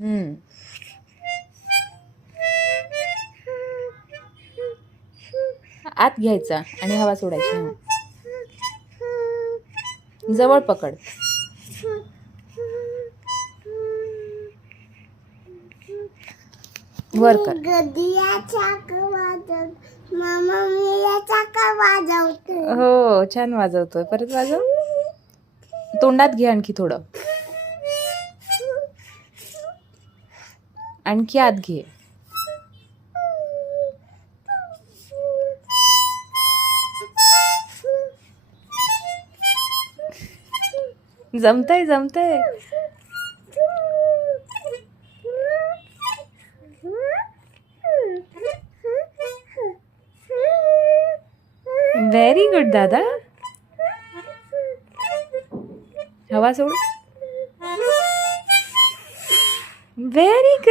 हम्म. आत घ्यायचा आणि हवा सोडायची. हा. जवळ पकड. वर कर. हो, छान वाजवतोय. परत वाजव. तोंडात घे आणखी थोडं. आणखी आत घे. जमतंय जमतंय. व्हेरी गुड दादा. हवा सोड. Very good.